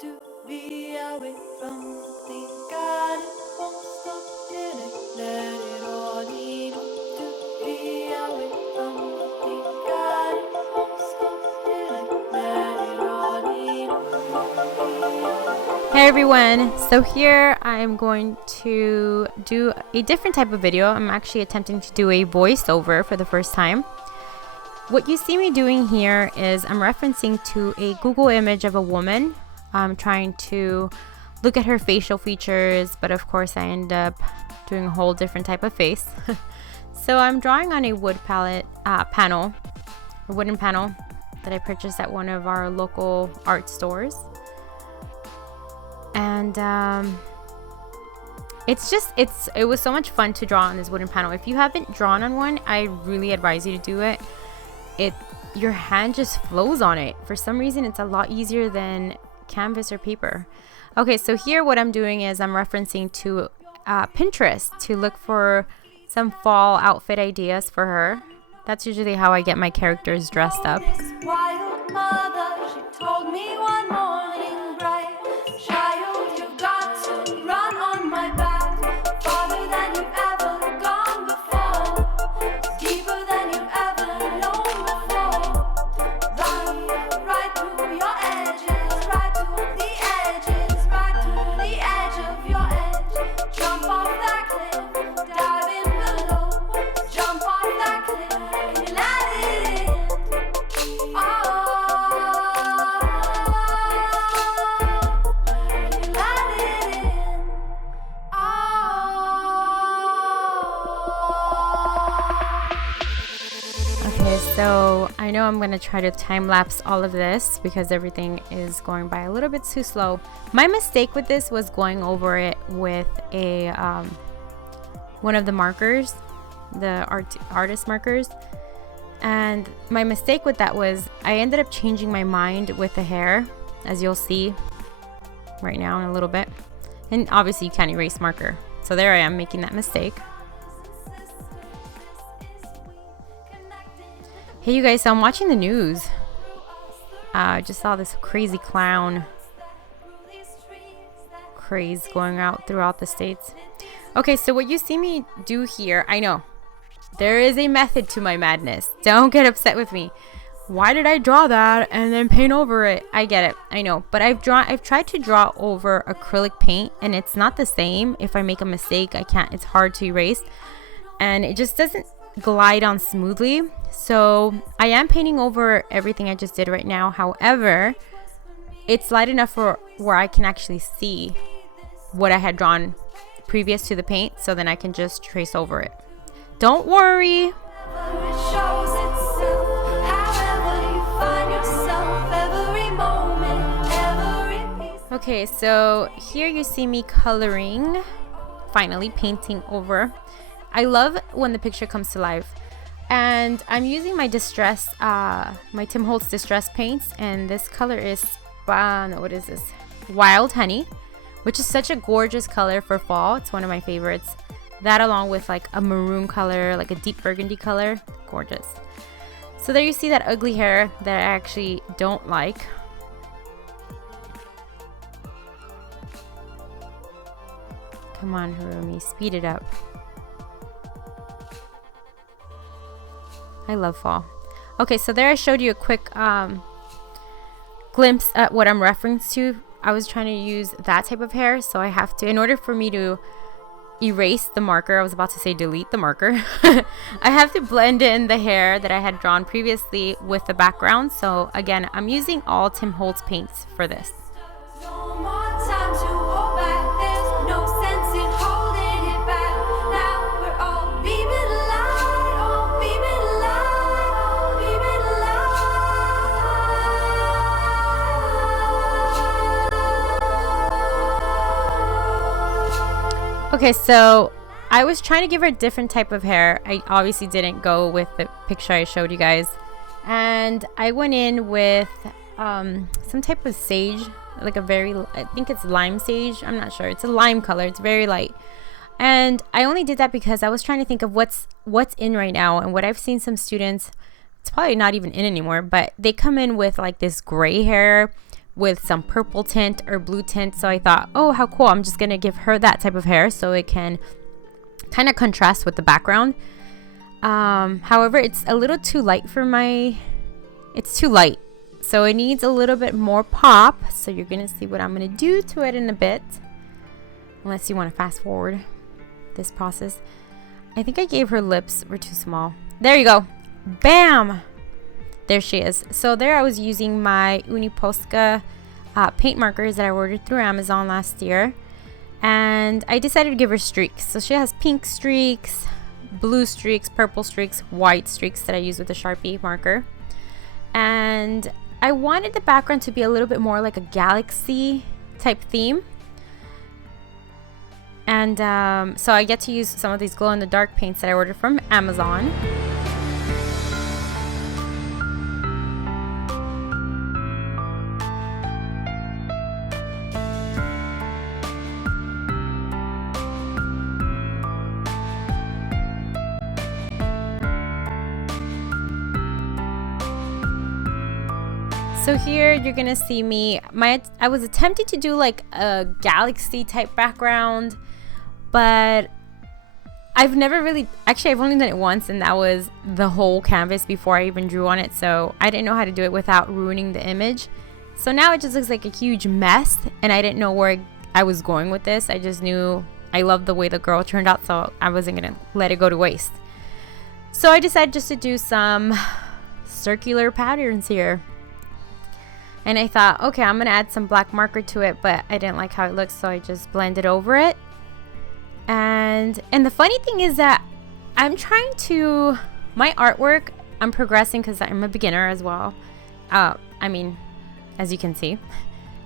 to be away from the thing. Got it, won't stop, didn't let it all in. To be away from the thing. Got it, won't stop, didn't let it all in. Hey everyone, so here I'm going to do a different type of video. I'm actually attempting to do a voiceover for the first time. What you see me doing here is I'm referencing to a Google image of a woman. I'm trying to look at her facial features, but of course I end up doing a whole different type of face. So I'm drawing on a wood palette panel, a wooden panel that I purchased at one of our local art stores. And it was so much fun to draw on this wooden panel. If you haven't drawn on one, I really advise you to do it. Your hand just flows on it. For some reason, it's a lot easier than canvas or paper. Okay, so here what I'm doing is I'm referencing to Pinterest to look for some fall outfit ideas for her. That's usually how I get my characters dressed up. Wild mother, she told me one morning bright, child, you've got to run on my back, farther than you've ever gone before, deeper than you've ever known before. Run right through your edges, right to the edges, right to the edge of your edge. Jump off that cliff, dive in below, jump off that cliff, and let it in. Okay, so I know I'm going to try to time lapse all of this because everything is going by a little bit too slow. My mistake with this was going over it with a one of the markers, the artist markers. And my mistake with that was I ended up changing my mind with the hair, as you'll see right now in a little bit. And obviously you can't erase marker. So there I am making that mistake. Hey you guys, so I'm watching the news. I just saw this crazy clown craze going out throughout the states. Okay, so what you see me do here, I know there is a method to my madness. Don't get upset with me. Why did I draw that and then paint over it? I get it, I know, but I've tried to draw over acrylic paint and it's not the same. If I make a mistake, it's hard to erase, and it just doesn't glide on smoothly. So I am painting over everything I just did right now. However, it's light enough for where I can actually see what I had drawn previous to the paint, so then I can just trace over it. Don't worry. Okay, so here you see me coloring, finally painting over. I love when the picture comes to life. And I'm using my distress, my Tim Holtz distress paints, and this color is, what is this? Wild Honey, which is such a gorgeous color for fall. It's one of my favorites. That along with like a maroon color, like a deep burgundy color, gorgeous. So there you see that ugly hair that I actually don't like. Come on, Harumi, speed it up. I love fall. Okay, so there I showed you a quick glimpse at what I'm referring to. I was trying to use that type of hair, so I have to, in order for me to erase the marker, I was about to say delete the marker, I have to blend in the hair that I had drawn previously with the background. So again, I'm using all Tim Holtz paints for this. No more time to hold back. There's no sense in holding it back. Now we're all beaming light, all beaming light, all beaming light. Okay, so I was trying to give her a different type of hair. I obviously didn't go with the picture I showed you guys. And I went in with some type of sage, like a very, I think it's lime sage. I'm not sure. It's a lime color. It's very light. And I only did that because I was trying to think of what's in right now. And what I've seen some students, it's probably not even in anymore, but they come in with like this gray hair with some purple tint or blue tint. So I thought, oh, how cool. I'm just going to give her that type of hair so it can kind of contrast with the background. However, it's a little too light for it's too light. So it needs a little bit more pop. So you're going to see what I'm going to do to it in a bit. Unless you want to fast forward this process. I think I gave her lips were too small. There you go. Bam! There she is. So there I was using my Uniposca paint markers that I ordered through Amazon last year. And I decided to give her streaks. So she has pink streaks, blue streaks, purple streaks, white streaks that I use with the Sharpie marker. And I wanted the background to be a little bit more like a galaxy type theme. And so I get to use some of these glow-in-the-dark paints that I ordered from Amazon. So here you're gonna see me. I was attempting to do like a galaxy type background, but I've never really, actually I've only done it once, and that was the whole canvas before I even drew on it. So I didn't know how to do it without ruining the image. So now it just looks like a huge mess, and I didn't know where I was going with this. I just knew I loved the way the girl turned out, so I wasn't gonna let it go to waste. So I decided just to do some circular patterns here. And I thought, okay, I'm gonna add some black marker to it, but I didn't like how it looks, so I just blended over it. And the funny thing is that I'm trying to, my artwork, I'm progressing because I'm a beginner as well. I mean, as you can see.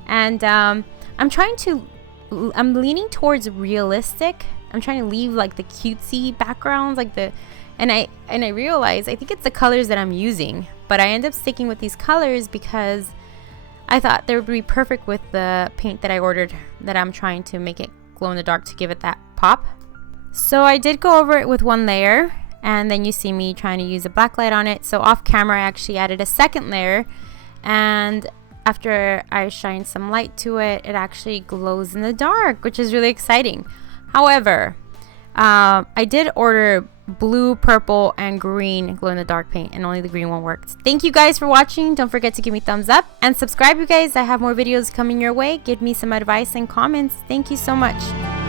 And I'm leaning towards realistic. I'm trying to leave like the cutesy backgrounds, like and I realize, I think it's the colors that I'm using, but I end up sticking with these colors because I thought they would be perfect with the paint that I ordered, that I'm trying to make it glow in the dark to give it that pop. So I did go over it with one layer, and then you see me trying to use a black light on it. So off camera I actually added a second layer, and after I shine some light to it, it actually glows in the dark, which is really exciting. However, I did order blue, purple, and green glow-in-the-dark paint, and only the green one worked. Thank you guys for watching. Don't forget to give me thumbs up and subscribe, you guys. I have more videos coming your way. Give me some advice and comments. Thank you so much.